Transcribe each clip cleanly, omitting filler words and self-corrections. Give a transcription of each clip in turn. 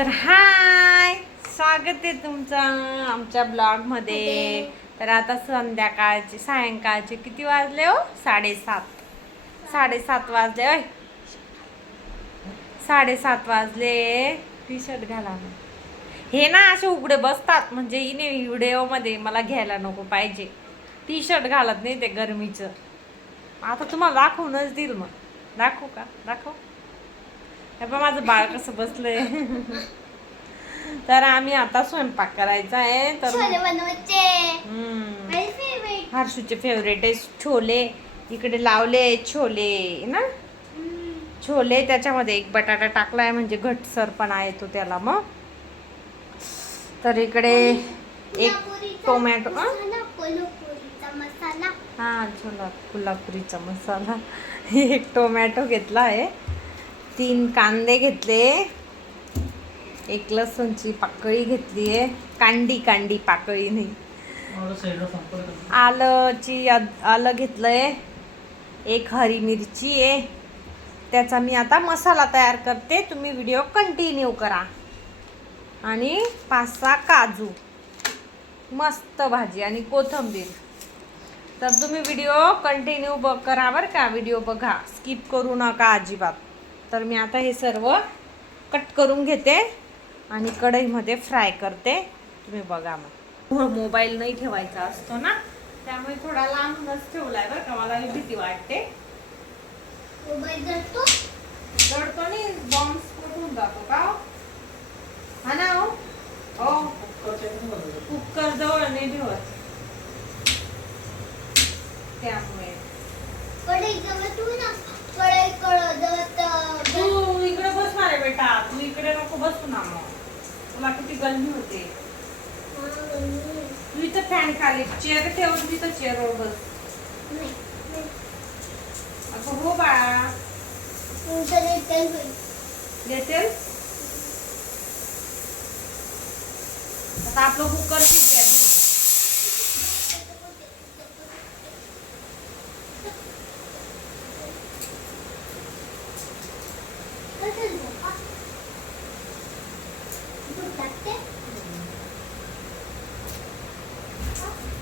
तर हाय, स्वागत आहे तुमचं आमच्या ब्लॉगमध्ये. तर आता संध्याकाळचे सायंकाळचे किती वाजले हो? 7:30 वाजले. ओय 7:30 वाजले. टी शर्ट घाला ना. हे ना असे उघडे बसतात, म्हणजे हिने व्हिडिओमध्ये मला घ्यायला नको पाहिजे. टी शर्ट घालत नाही ते गरमीचं. आता तुम्हाला दाखवूनच देईल. मग दाखवू का? दाखव. हे पण माझं बाळ कसं बसलंय. तर आम्ही आता स्वयंपाक करायचा आहे. तर हर्षूचे फेवरेट आहे छोले. इकडे लावले छोले ना, छोले. त्याच्यामध्ये एक बटाटा टाकलाय, म्हणजे घटसरपणा येतो त्याला. मग तर इकडे एक टोमॅटो, हा छोला कोल्हापुरीचा मसाला. एक टोमॅटो घेतला आहे, 3 कांदे घेतले, एक लसूणची पाकळी घेतली आहे. कांडी पाकळी नाही. आलं घेतलंय, एक हरी मिरची आहे. त्याचा मी आता मसाला तयार करते, तुम्ही व्हिडिओ कंटिन्यू करा. आणि 5-6 काजू, मस्त भाजी आणि कोथिंबीर. तर तुम्ही व्हिडिओ कंटिन्यू करा बरं का. व्हिडिओ बघा, स्किप करू नका अजिबात. तर मी आता हे सर्व कट करून घेते आणि कढईमध्ये फ्राय करते. तुम्ही बघा. मग मोबाईल नाही ठेवायचा असतो ना, त्यामुळे थोडा लांबच ठेवलाय बरं का. मला भीती वाटते मोबाईल जळतो नाही, बॉम्ब स्फोट होऊन जातो का. हा ना. हो, कुकर जवळ नाही ठेवत, त्यामुळे. तू इकडे बसणार आहे बेटा, तू इकडे नको बसू ना. मग तुला किती गरमी होते. तू इथं फॅन खाली चेअर ठेवून तिथं चेअरवर बस. अगं हो बाळा, देते. आता आपलं कुकर शिजवायचं.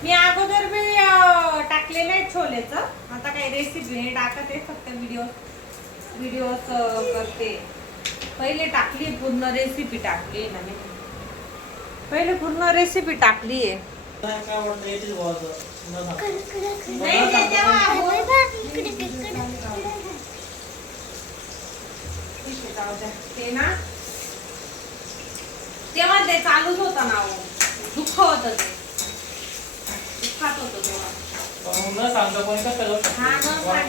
मी अगोदर मी टाकलेलं आहे छोलेचं. आता काही रेसिपी नाही टाकत आहे, फक्त व्हिडिओ करते. पहिले टाकली पूर्ण रेसिपी टाकली ना मी. पहिले पूर्ण रेसिपी टाकली आहे. ते ना तेव्हा ते चालूच होता ना, दुःख होत ते, दुःखात होत तेव्हा. न सांगता पण कसं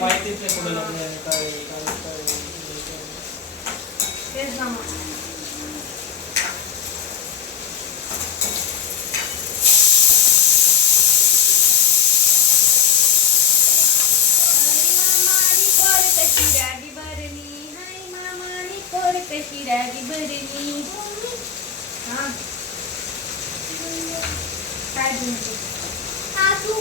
माहितीच नाही कुठे लग्न आहे काय. तेच ना. कशी राजी भरली. हा काय म्हणते काजू.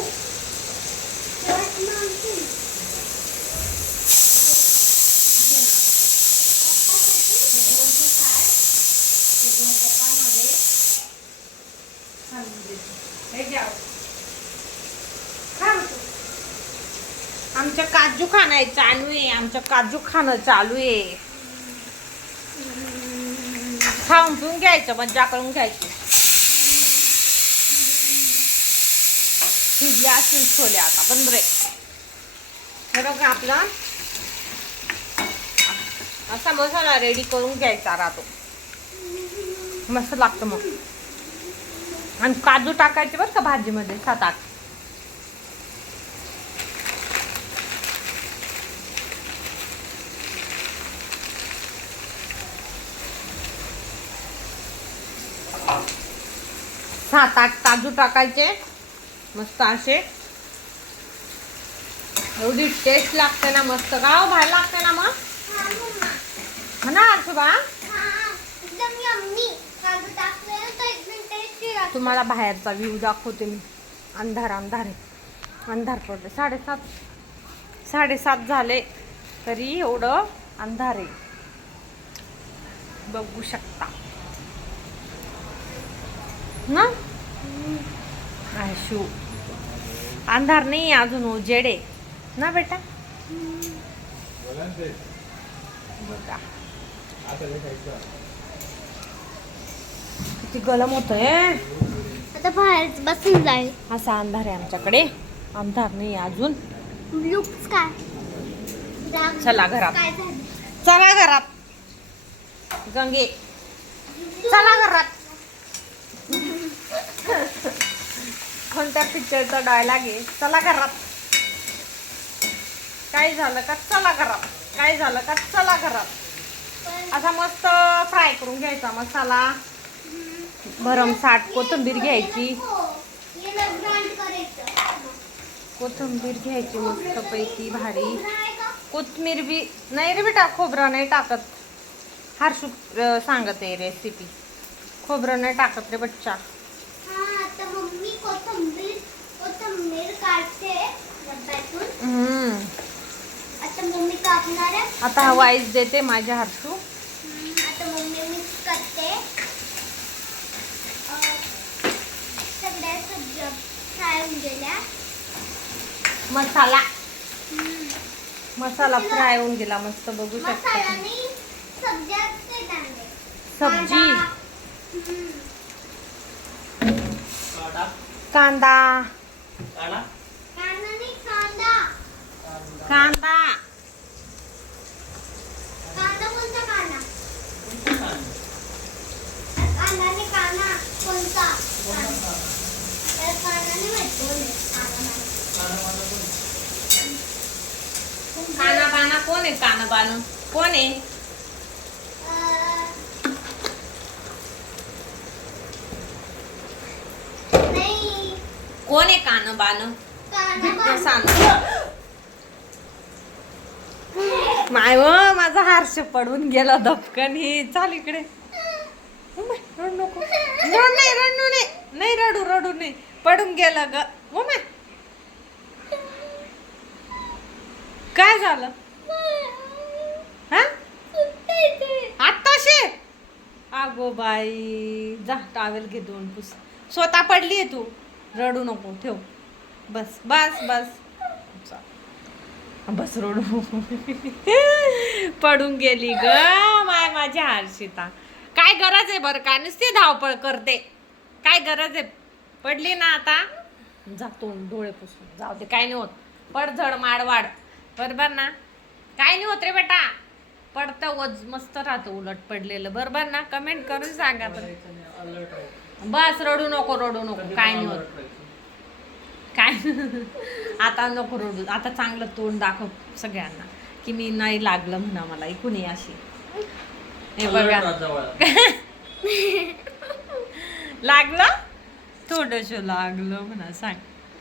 आमचं काजू खाणं चालू आहे. आमचं काजू खाणं चालू आहे. खाऊन पिऊन घ्यायचं, मज्जा करून घ्यायची. शिजले असतील छोले आता बंद रे. हे बघा, आपला असा मसाला रेडी करून घ्यायचा राहतो, मस्त लागतं. मग आणि काजू टाकायचे बरं का भाजीमध्ये, 7-8. काजू टाकायचे, मस्त असे. एवढी टेस्ट लागते ना, मस्त गाव बाहेर लागते ना. मग हा ना आजोबा, तुम्हाला बाहेरचा व्ह्यू दाखवते मी. अंधार आहे, अंधार पडले. 7:30 झाले तरी एवढं अंधार आहे, बघू शकता. ना आशू अंधार नाही अजून उजेड आहे ना बेटा. बघा किती गरम होतंय. आता बाहेर बसून जाईल. असा अंधार आहे आमच्याकडे. अंधार नाही अजून. लुक्स काय चला घरात. काय झालं? चला घरात गंगे. चला घरात. कोणत्या पिक्चरचा डायलॉग आहे? चला घरात. काय झालं का चला घरात. काय झालं का चला घरात. असा मस्त फ्राय करून घ्यायचा मसाला. भरमसाठ कोथिंबीर घ्यायची. याला ग्राइंड करायचं. कोथिंबीर घ्यायची मस्त पैकी भारी. कोथिंबीर बी नाही रे बेटा, खोबरं नाही टाकत. हर्षू सांगत आहे रेसिपी. खोबरं नाही टाकत रे बच्चा. हा आता मम्मी कोथिंबीर काढते डब्यातून. आता मम्मी कापणार आहे. आता हा वाईस देते माझ्या हर्षू. आता मम्मी मिक्स करते. सगळ्या सब्ज्या फ्राय होऊन गेल्या. मसाला फ्राय होऊन गेला मस्त. बघू शकता मसाल्याने सब्ज्यात ते टाकले. सब्जी काढा. कांदा काढा. कांदा कांदा कांदा कांदा कोणता कांदा? कोणता कांदा? कांदाने कांदा कोणता? तर कांदाने माहिती बोलले. काढा माझा कोण? काना बाना कोण आहे? काना बाना कोण आहे? नाही कोण आहे काना बान? कांदा सांग. माय व माझा हार्श पडून गेला धपकन. चाल इकडे. रडू नको. रडू नाही रडू नाही. पडून गेलं ग. काय झालं? हा आत्ताशे? अगो बाई जा टावेल घे 2 पुस. स्वतः पडली तू. रडू नको. ठेव. बस बस बस बस. रडू. पडून गेली ग माय माझी हर्षिता. काय गरज आहे बरं का? नुसती धावपळ करते. काय गरज आहे? पडली ना आता जातो डोळे पुसून. जाऊ दे काय नाही होत. पडझड माडवाड बरोबर ना. काय नाही होत रे बेटा. पडतं वज मस्त राहतं उलट पडलेलं. बरोबर ना. कमेंट करून सांगा बरं. अलर्ट राहायचं. बस रडू नको. काय नाही होत. अलर्ट राहायचं. काय आता नको रडू. आता चांगलं तोंड दाखव सगळ्यांना की मी नाही लागलं म्हणा मला. इकून अशी हे बघा. अलर्ट राहा जवळ. लागलं थोडस लागलं म्हणा. सांग.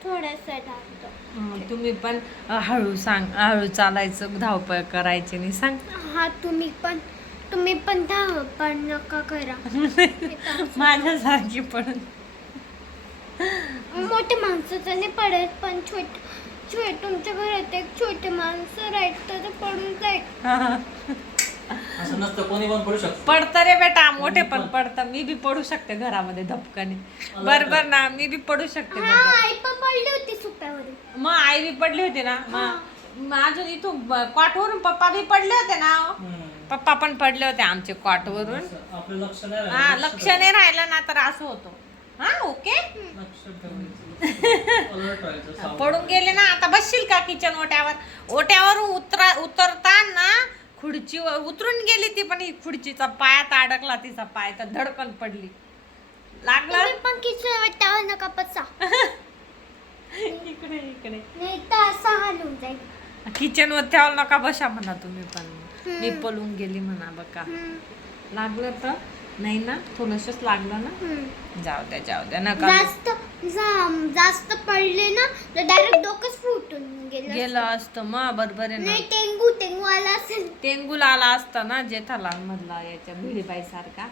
थोडंसं टाकतो. तुम्ही पण हळू सांग. हळू चालायचं. धावपळ करायची नाही. सांग. हा तुम्ही पण धावपळ नका करा. माझ्यासारखी पडून. मोठे माणसं तर नाही पडत पण छोटे तुमच्या घरात एक छोटे माणसं राहत तर पडून जाईल. असं नसतं. कोणी पण पडू शकतो. पडतं रे बेटा. मोठे पण पडतं. मी बी पडू शकते घरामध्ये धपकाने. बरोबर ना. मी बी पडू शकते. हा आई पण पडली होती सुप्यावर. मग आई बी पडली होती ना. मग अजून इथून कॉटवरून पप्पा बी पडले होते ना. पप्पा पण पडले होते आमचे कॉटवरून. असं आपलं लक्ष नाही हा राहिलं. लक्ष नाही राहिलं ना तर असं होतं. हा ओके. लक्ष ठेवायचं. अलर्ट राहायचं. सावध. पडून गेले ना. आता बसशील का किचन ओट्यावर उतरताना खुर्चीवर उतरून गेली ती. पण ही खुर्चीचा पायात अडकला तिचा पाय तर धडकन पडली. लागलं. तुम्ही पण किचन वाट्यावर नका बसा. इकडे नाही तर असं हलून जाईल. किचन वर ठेवाल नका बसा म्हणा तुम्ही पण. मी पळून गेली म्हणा. बघा लागलं तर नाही ना. थोडंसंच लागलं ना. जाऊ द्या नका. जास्त पडले ना तर डायरेक्ट डोकंच फुटून गेलं असतं मग. बरोबर आहे ना. नाही टेंगू आला असेल. टेंगूल आला असता ना जेठालाल मधला याच्या भिडीबाई सारखा.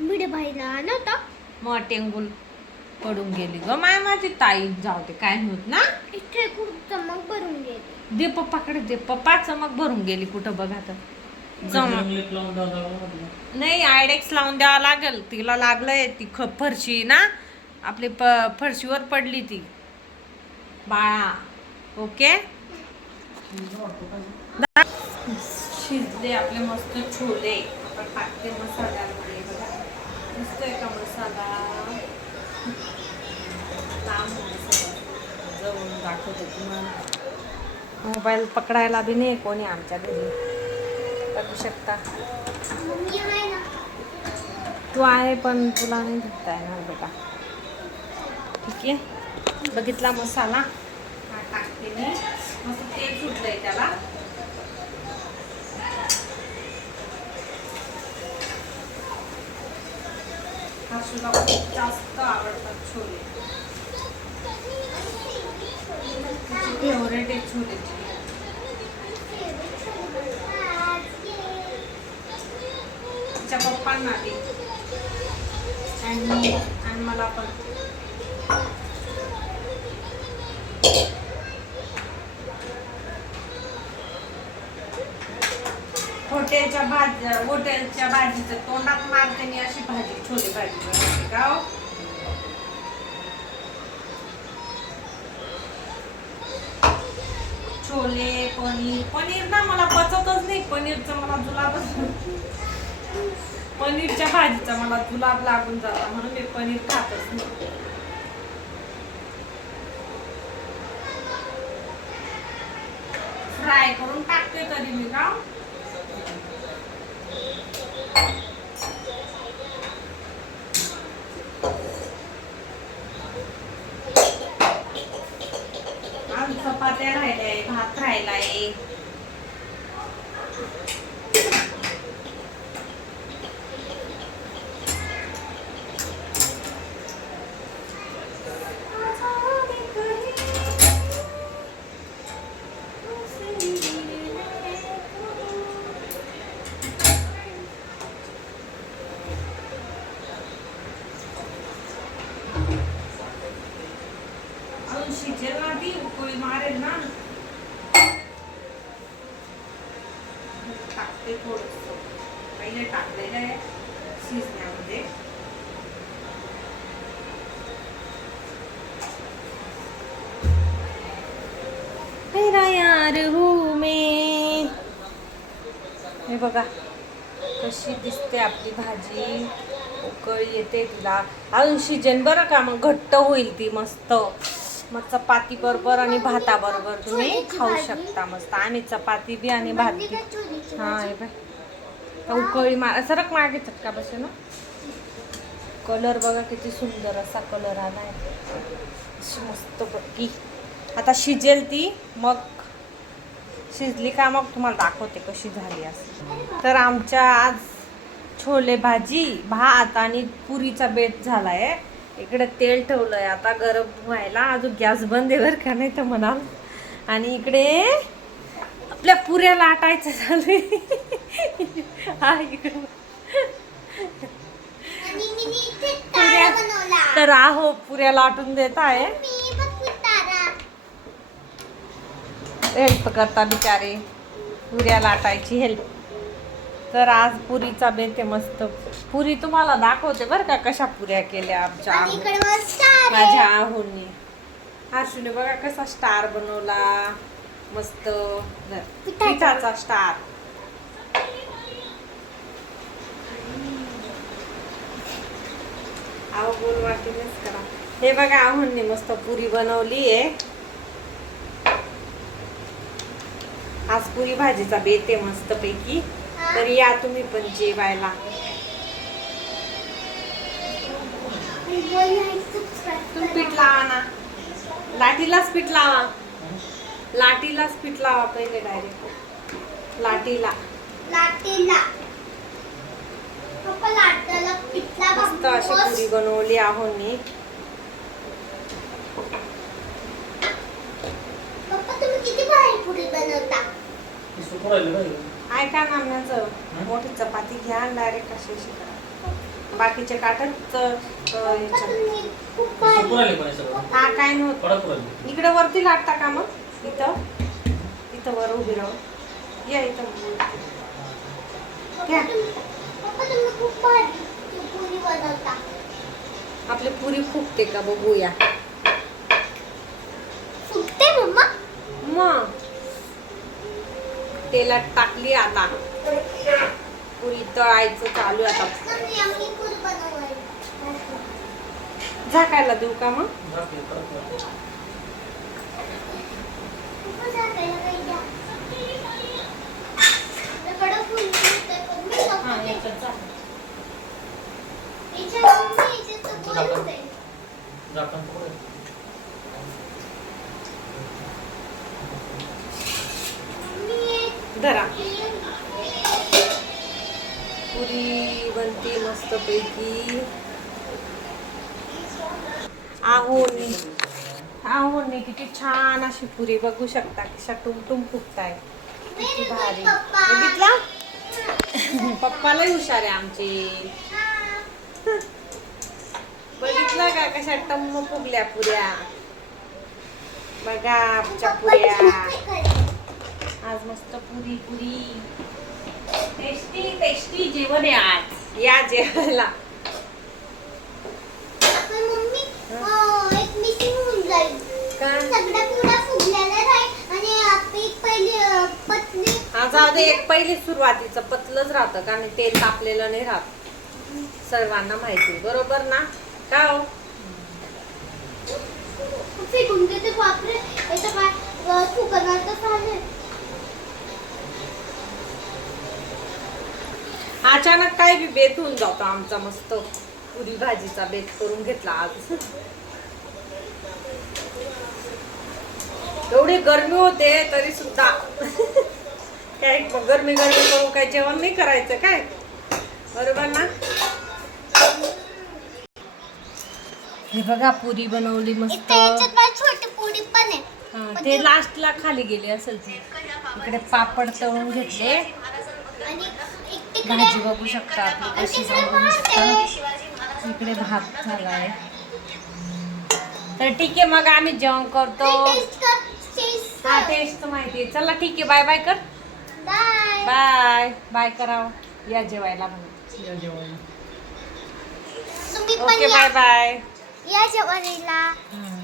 भिडे भाईला नव्हता. मग टेंगूल पडून गेली ग माय माझी ताई. जाऊ दे काय होत ना. इथे खूप चमक भरून गेली. दे पप्पाकडे दे. पप्पा चमक भरून गेली कुठं बघा तर. जमा लिप लावून द्यावं लागलं ना तुला. नाही आयडेक्स लावून द्यावं लागेल. तिला लागलंय ती फरशी ना आपली फरशीवर पडली ती बाळा. ओके शिजले आपले मस्त छोले. आपण टाकते मसाल्यामध्ये बघा. दिसतोय का मसाला? लांब मसाला जवळून दाखवते तुम्हाला. मोबाईल पकडायला बी नाही कोणी आमच्या घरी. बघू शकता. मम्मी आहे ना. तू आहे पण तुला नाही धरता येणार बेटा. ठीक आहे बघितला मसाला हा टाकते मी. मस्त तेल सुटलंय त्याला. हर्षूला खूप जास्त आवडतात छोले. फेवरेट आहे छोले. तिच्या पप्पांना बी आणि मला पण. हॉटेलच्या भाजीचं तोंडात मारते मी अशी भाजी. छोले भाजी बनवते का हो? छोले पनीर ना मला पचतच नाही. पनीरचं मला जुलाबच. पनीरच्या भाजीचा मला जुलाब लागून जाता म्हणून मी पनीर खातच नाही. फ्राय करून टाकते तरी मी का. चपात्या राहिलाय, भात राहिलाय. शिजेल ना ती उकळी मारेल ना. टाकते थोडस. पहिले टाकलेलं आहे शिजण्यामध्ये. मेरा यार हूँ मैं. हे बघा कशी दिसते आपली भाजी. उकळी येते तिला. अजून शिजेल बरं का. मग घट्ट होईल ती मस्त. मग चपाती बरोबर आणि भाता बरोबर तुम्ही खाऊ शकता मस्त. आम्ही चपाती बी आणि भात बी. हा हे बाय उकळी सरक मागे चटका बसे ना. कलर बघा किती सुंदर असा कलर आलाय. मस्त बघी. आता शिजेल ती. मग शिजली का मग तुम्हाला दाखवते कशी झाली असं. तर आमच्या आज छोले भाजी भात आणि पुरीचा बेत झालाय. इकडे तेल ठेवलंय आता गरम व्हायला. अजून गॅस बंद आहे बरं का नाही तर म्हणाल. आणि इकडे आपल्या पुऱ्या लाटायचं झालंय. हा इकडे तर आहो पुऱ्या लाटून देत आहे. हेल्प करता बिचारे पुऱ्या लाटायची हेल्प. तर आज पुरीचा बेत आहे मस्त. पुरी तुम्हाला दाखवते बरं का कशा पुऱ्या केल्या आमच्या माझ्या आहोंनी. हर्षूने बघा कसा स्टार बनवला मस्त. पिठाचा स्टार. आहो गोल वाटीनेच करा. हे बघा आहोंनी मस्त पुरी बनवली आहे. आज पुरी भाजीचा बेत आहे मस्त पैकी. तर या तुम्ही पण जेवायला. तुम्ही पीठ लावा ना. लाटीलाच पीठ लावा. लाटीलाच पीठ लावा पहिले डायरेक्ट. लाटीला मस्त अशी पुरी बनवली आहोंनी. ऐका ना माझं. मोठी चपाती घ्या आणि डायरेक्ट अशी करा. बाकीचे काटत हा काय नव्हतं. इकडे वरती लाटता का मग. इथं वर उभी राहू. या इथं घ्या. पप्पा तुम्ही खूप भारी पुरी बनवता. आपली पुरी फुगते का बघूया. फुगते मम्मा. मग तेलात टाकली आता. पुरी तळायचं चालू आहे आता. मम्मी आम्ही पुरी बनवायची. झाकायला देऊ का मग? झाकली, परत झाकली. पप्पा झाकायला काही द्या. आपल्याकडं पुरी बनवते पण मी हा, नको. याच्यात झाक. याच्यात तर बोलूच आहे. झाकण पकड. मम्मी धरा. पुरी बनते मस्त पैकी. आहोनी किती छान अशी पुरी बघू शकता कशा टुमटुम फुगताय. किती भारी. बघितला पप्पालाही हुशार आहे आमचे. बघितलं का कशा टम्म फुगल्या पुऱ्या. बघा आमच्या पुऱ्या. आज मस्त पुरी पुरी टेस्टी टेस्टी जेवण आहे आज. या जेवायला. आपण मम्मी एक मिसिंग होऊन जाईल. काय सगळ्या पुऱ्या फुगलेल्या राहील आणि आपली पहिली पतली. हा जाऊ दे. एक पहिली सुरुवातीचं पतलंच राहतं कारण तेल तापलेलं नाही राहत. सर्वांना माहिती बरोबर ना. का हो फेकून देते बापरे. याचं काय फुगणार तर चालेल. अचानक काय बी बेत होऊन जातो आमचा. मस्त पुरी भाजीचा बेत करून घेतला आज. एवढी गरमी होते तरी सुद्धा काय गरमी करून काय जेवण नाही करायचं काय. बरोबर ना. हे बघा पुरी बनवली मस्त. याच्यात छोटी पुरी पण आहे. हा, ते लास्टला खाली गेली असेल ती. इकडे पापड तळून घेतले. आणि एक भाजी बघू शकता आपली कशी बनवून शकता. इकडे भात झालाय. तर ठीक आहे मग आम्ही जेवण करतो. हा टेस्ट माहिती. चला ठीक आहे. बाय बाय कर. बाय. बाय बाय करावं. या जेवायला म्हणून. या जेवायला. तुम्ही पण ओके बाय बाय. या जेवायला. हम्म.